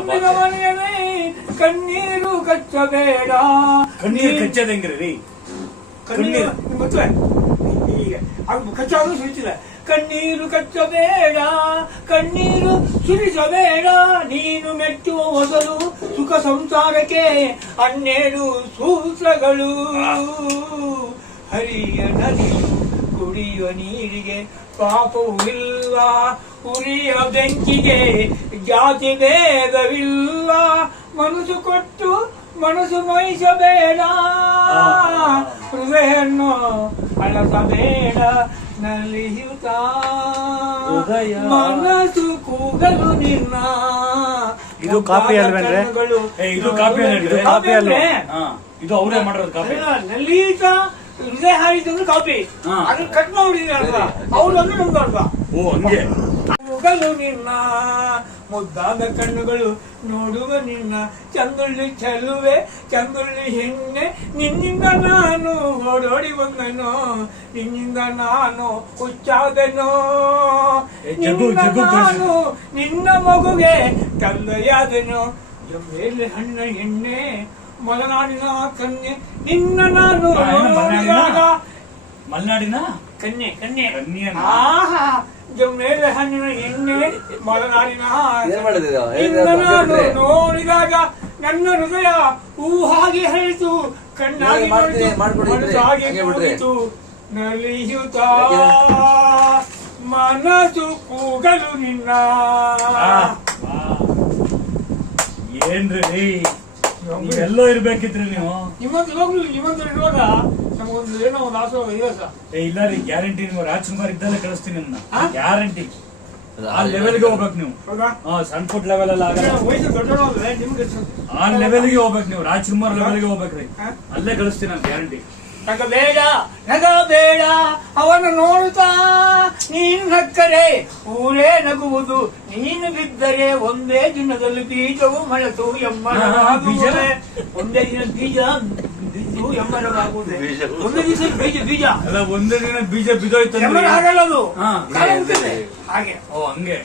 ತುಂಬಿದ ಮನೆಯಲ್ಲಿ ಕಣ್ಣೀರು ಕಚ್ಚಬೇಡ. ಕಣ್ಣೀರು ಕಚ್ಚೋದು ಹೆಂಗ್ರಿ? ಕಣ್ಣೀರು ಗೊತ್ತೇ ಹೀಗೆ ಅದು ಕಚ್ಚೋದು ಸುರಿಸಿಲ್ಲ. ಕಣ್ಣೀರು ಕಚ್ಚಬೇಡ, ಕಣ್ಣೀರು ಸುರಿಸಬೇಡ, ನೀನು ಮೆಚ್ಚುವ ಮೊದಲು ಸುಖ ಸಂಸಾರಕ್ಕೆ 12 ಸೂತ್ರಗಳು. ಹರಿಯ ನದಿಯು ಕುಡಿಯುವ ನೀರಿಗೆ ಪಾಪವೂ ಇಲ್ಲ, ಉರಿಯ ಬೆಂಕಿಗೆ ಜಾತಿ ಭೇದವಿಲ್ಲ. ಮನಸ್ಸು ಕೊಟ್ಟು ಮನಸ್ಸು ನೋಯಿಸಬೇಡ, ಹೃದಯನ್ನು ಅಳಸಬೇಡ, ನಲಿಯುತ್ತ ಮನಸ್ಸು ಕೂಗಲು ನಿನ್ನ. ಇದು ಕಾಪಿ ಅಲ್ವೇನ್ರೆ? ಇದು ಕಾಪಿ ಅಲ್ವೇ? ಇದು ಅವರೇ ಮಾಡಿರೋದು ಕಾಪಿ. ನಲಿಯುತ್ತ ಹೃದಯ ಹಾರಿದ್ರು ಕಾಪಿ, ಅದನ್ನ ಕಟ್ ಮಾಡಿದೀನಿ ಅಲ್ವಾ, ಅವ್ರು ಅಂದ್ರೆ ನಮ್ದು ಅಲ್ವಾ. ಓ ಹಂಗೆ. ಕೂಗಲು ನಿನ್ನ ಮುದ್ದಾದ ಕಣ್ಣುಗಳು ನೋಡುವ ನಿನ್ನ ಚಂದುಳ್ಳಿ ಚೆಲುವೆ, ಚಂದುಳ್ಳಿ ಹೆಣ್ಣೆ, ನಿನ್ನಿಂದ ನಾನು ಓಡೋಡಿ ಬಂದನು, ನಿನ್ನಿಂದ ನಾನು ಹುಚ್ಚಾದೆನೋ, ನಾನು ನಿನ್ನ ಮಗುಗೆ ತಂದೆಯಾದೆನು. ಮೇಲೆ ಹಣ್ಣ ಎಣ್ಣೆ ಮಲೆನಾಡಿನ ಕನ್ಯೆ, ನಿನ್ನ ನಾನು ಮಲೆನಾಡಿನ ಕನ್ಯೆ ಆಹಾ. ಮೇಲೆ ಹಣ್ಣಿನ ಎಣ್ಣೆ ಮಲೆನಾಡಿನ ನಿನ್ನ ನಾನು ನೋಡಿದಾಗ ನನ್ನ ಹೃದಯ ಹೂವಾಗಿ ಹರಿತು, ಕಣ್ಣಾಗಿ ಮನಸ್ಸಾಗಿ ಕೂಡಿತು, ನಲಿಯುತ್ತ ಮನಸ್ಸು ಕೂಗಲು ನಿನ್ನ. ಏನ್ರಿ ಎಲ್ಲೋ ಇರ್ಬೇಕಿದ್ರಿ ನೀವು. ನಿಮ್ಮಂತ ಇರುವಾಗ ನಮಗೊಂದು ಏನೋ ಒಂದು ಆಸೆ ದಿವಸ. ಇಲ್ಲ ರೀ, ಗ್ಯಾರಂಟಿ ನೀವು ರಾಜ್ಕುಮಾರ್ ಇದ್ದಲ್ಲೇ ಕಳಿಸ್ತೀನಿ ನಿಮ್ಮನ್ನ, ಗ್ಯಾರಂಟಿ. ಆ ಲೆವೆಲ್ಗೆ ಹೋಗ್ಬೇಕು ನೀವು. ಸಣ್ಣ ಪುಟ್ ಲೆವೆಲ್ ಅಲ್ಲ, ವಯಸ್ಸು ದೊಡ್ಡ ನಿಮ್ಗೆ ಆ ಲೆವೆಲ್ಗೆ ಹೋಗ್ಬೇಕು ನೀವು, ರಾಜ್ಕುಮಾರ್ ಲೆವೆಲ್ಗೆ ಹೋಗ್ಬೇಕ್ರಿ. ಅಲ್ಲೇ ಕಳಿಸ್ತೀನಿ ನಾನು ಗ್ಯಾರಂಟಿ. ನಗಬೇಡ ಅವನ ನೋಡುತ್ತಾ ನೀನು ನಕ್ಕರೆ ಊರೇ ನಗುವುದು, ನೀನು ಬಿದ್ದರೆ ಒಂದೇ ದಿನದಲ್ಲಿ ಬೀಜವು ಮೊಳೆತು ಎಮ್ಮರವಾಗುವುದೇ. ಒಂದೇ ದಿನ ಬೀಜ ಬಿದ್ದು ಎಮ್ಮರವಾಗುವುದೇ. ಒಂದೇ ದಿವಸ ಬೀಜ ಅಲ್ಲ, ಒಂದೇ ದಿನ ಬೀಜ ಬಿದ್ದೋಯ್ತು ಆಗಲ್ಲ ಅದು ಹಾಗೆ. ಓ ಹಂಗೆ.